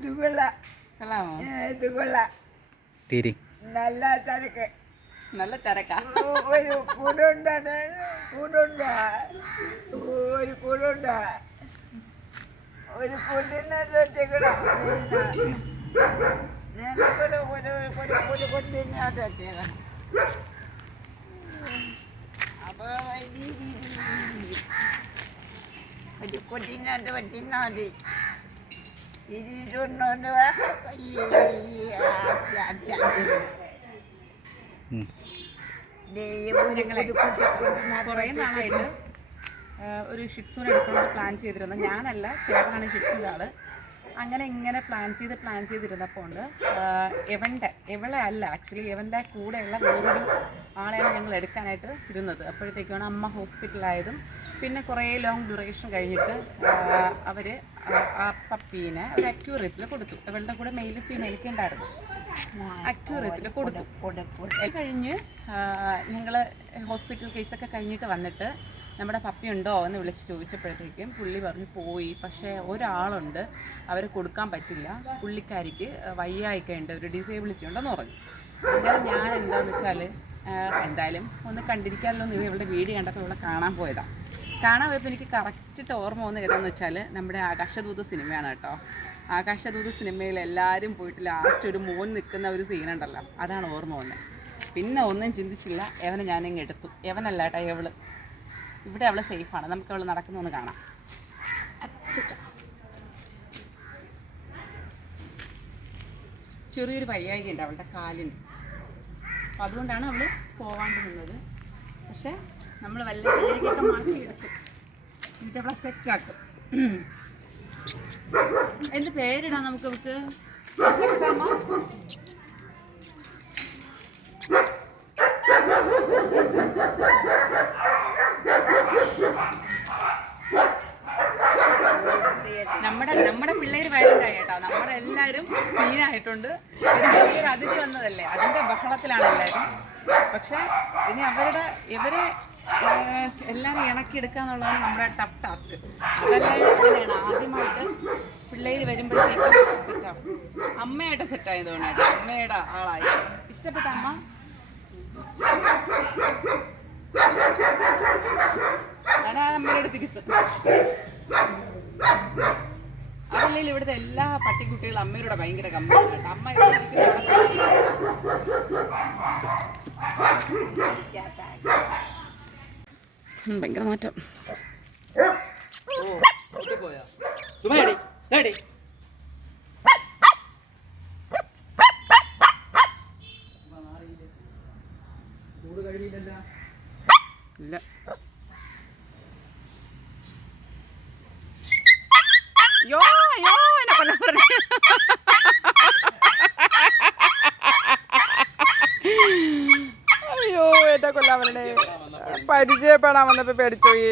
ഇത് കൊള്ളാം കൊള്ളാമോ ഏ, ഇത് കൊള്ളാം തിരി നല്ല ചരക്ക് നല്ല ചരക്ക ഒരു കൂടുണ്ടാണ് കൂടുണ്ട ഒരു കൂടുണ്ട ഒരു കൂട്ടിനകത്ത് വെച്ചേക്കണം ഞങ്ങൾക്കൊരു ഒരു ഒരു ഒരു കൂട്ടിനകത്ത് വെച്ചേക്കണം അപ്പോൾ ഒരു കുട്ടീനകത്ത് വെച്ചിരുന്നാൽ മതി കുറേ നാളായിട്ട് ഒരു ഷിറ്റ്സൂൺ എടുക്കണമെന്ന് പ്ലാൻ ചെയ്തിരുന്നത് ഞാനല്ല ചേട്ടനാണ് ഷിറ്റ്സൂന്റെ ആൾ അങ്ങനെ ഇങ്ങനെ പ്ലാൻ ചെയ്ത് പ്ലാൻ ചെയ്തിരുന്നപ്പോൾ ഉണ്ട് എവന്റെ എവളെ അല്ല ആക്ച്വലി എവന്റെ കൂടെയുള്ള വേറൊരു ആളെയാണ് ഞങ്ങൾ എടുക്കാനായിട്ട് ഇരുന്നത്. അപ്പോഴത്തേക്കാണ് അമ്മ ഹോസ്പിറ്റലായതും പിന്നെ കുറേ ലോങ് ഡ്യൂറേഷൻ കഴിഞ്ഞിട്ട് അവർ ആ പപ്പീനെ ഒരു അക്യൂറിയത്തിൽ കൊടുത്തു. അവളുടെ കൂടെ മെയിൽ ഫീമെയിലൊക്കെ ഉണ്ടായിരുന്നു. അക്യൂറിയത്തിൽ കൊടുത്തു. കഴിഞ്ഞ് ഞങ്ങൾ ഹോസ്പിറ്റൽ കേസൊക്കെ കഴിഞ്ഞിട്ട് വന്നിട്ട് നമ്മുടെ പപ്പി ഉണ്ടോ എന്ന് വിളിച്ച് ചോദിച്ചപ്പോഴത്തേക്കും പുള്ളി പറഞ്ഞു പോയി. പക്ഷേ ഒരാളുണ്ട് അവർ കൊടുക്കാൻ പറ്റില്ല. പുള്ളിക്കാരിക്ക് വയ്യായിക്ക ഉണ്ട് ഒരു ഡിസേബിലിറ്റി ഉണ്ടെന്ന് പറഞ്ഞു. അങ്ങനെ ഞാൻ എന്താണെന്ന് വെച്ചാൽ എന്തായാലും ഒന്ന് കണ്ടിരിക്കാമല്ലോ എന്ന് ഇവളുടെ വീട് കണ്ടപ്പോൾ ഇവിടെ കാണാൻ പോയതാണ് കാണാൻ പോയപ്പോൾ എനിക്ക് കറക്റ്റിട്ട് ഓർമ്മ വന്നത് ഏതാണെന്ന് വെച്ചാൽ നമ്മുടെ ആകാശദൂത സിനിമയാണ് കേട്ടോ. ആകാശദൂത സിനിമയിൽ എല്ലാവരും പോയിട്ട് ലാസ്റ്റ് ഒരു മോൻ നിൽക്കുന്ന ഒരു സീനുണ്ടല്ലോ അതാണ് ഓർമ്മ വന്നത് പിന്നെ ഒന്നും ചിന്തിച്ചില്ല. എവനെ ഞാനിങ്ങ് എടുത്തു. എവനല്ല കേട്ടോ എവൾ ഇവിടെ അവൾ സേഫാണ് നമുക്ക് അവൾ നടക്കുന്നൊന്ന് കാണാം. ചെറിയൊരു വയ്യായികയുണ്ട് അവളുടെ കാലിന്. അതുകൊണ്ടാണ് അവൾ പോവാണ്ട് നിന്നത്. പക്ഷെ നമ്മൾ വല്ല മാറ്റി മാറ്റിയെടുത്തു എന്നിട്ട് അവളെ സെറ്റാക്കും എന്ത് പേരിടാം നമുക്ക് ഇഷ്ടപ്പെട്ടാമോ? നമ്മുടെ നമ്മുടെ പിള്ളേര് വയലന്റ് എല്ലാവരും സീനായിട്ടുണ്ട്. ഒരു അതിഥി വന്നതല്ലേ? അതിന്റെ ബഹളത്തിലാണ് എല്ലാവരും പക്ഷെ ഇനി അവരുടെ ഇവരെ എല്ലാവരും ഇണക്കിയെടുക്കുക എന്നുള്ളതാണ് നമ്മുടെ ടഫ് ടാസ്ക് അതെല്ലാം ആദ്യമായിട്ട് പിള്ളേര് വരുമ്പോഴത്തേക്കും സെറ്റാവും അമ്മയായിട്ട് സെറ്റായത് തോന്നുന്നു അമ്മയുടെ ആളായി. ഇഷ്ടപ്പെട്ട അമ്മ? ഞാൻ ആ അമ്മയുടെ അടുത്തിരുത്തും അതല്ലെങ്കിൽ ഇവിടുത്തെ എല്ലാ പട്ടിക്കുട്ടികളും അമ്മയോട് ഭയങ്കര കേട്ടോ. അമ്മ ഭയങ്കര മാറ്റം. ഇല്ല. പറഞ്ഞു അയ്യോ എന്നെ കൊല്ലാൻ പറഞ്ഞേ പരിചയപ്പെടാൻ വന്നപ്പോ പേടിച്ചോയി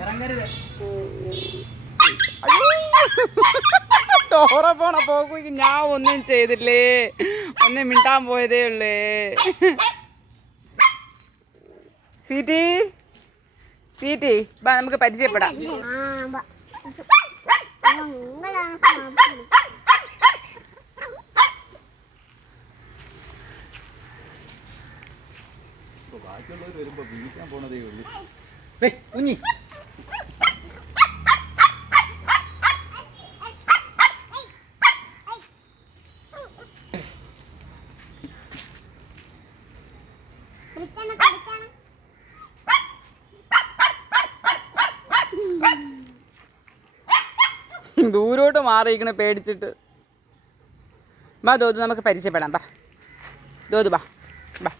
ഇറങ്ങരുത്. ടോറ പോണ പോകു ഞാൻ ഒന്നും ചെയ്തില്ലേ? ഒന്ന് മിണ്ടാൻ പോയതേ ഉള്ളേ. സീറ്റി? സീറ്റി ബാ നമുക്ക് പരിചയപ്പെടാം. ബാക്കിയുള്ളവർ വരുമ്പോ വിളിക്കാൻ പോണതേ ഉള്ളൂ. കുഞ്ഞി. ദൂരോട്ട് മാറിയിരിക്കണ പേടിച്ചിട്ട്. ബാ ദോതു നമുക്ക് പരിചയപ്പെടാം. ബാ ദോതു ബാ ബാ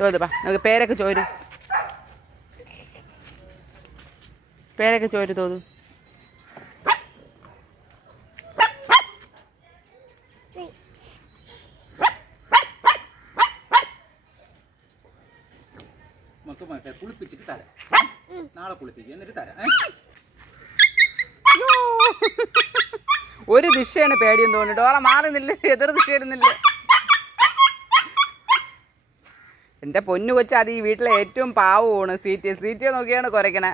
ദോതു ബാ നമുക്ക് പേരൊക്കെ ചോരു. പേരൊക്കെ ചോരു തോതു കുളിപ്പിച്ചിട്ട് നാളെ കുളിപ്പിക്കും എന്നിട്ട് തരാം. ഒരു ദിശയാണ് പേടിയെന്ന് തോന്നിട്ട് ഓളെ മാറുന്നില്ല എതിർ ദിശയിരുന്നില്ല എന്റെ പൊന്നു കൊച്ചാ അത് ഈ വീട്ടിലെ ഏറ്റവും പാവമാണ്. സീറ്റ് സീറ്റ് നോക്കിയാണ് കുരയ്ക്കണേ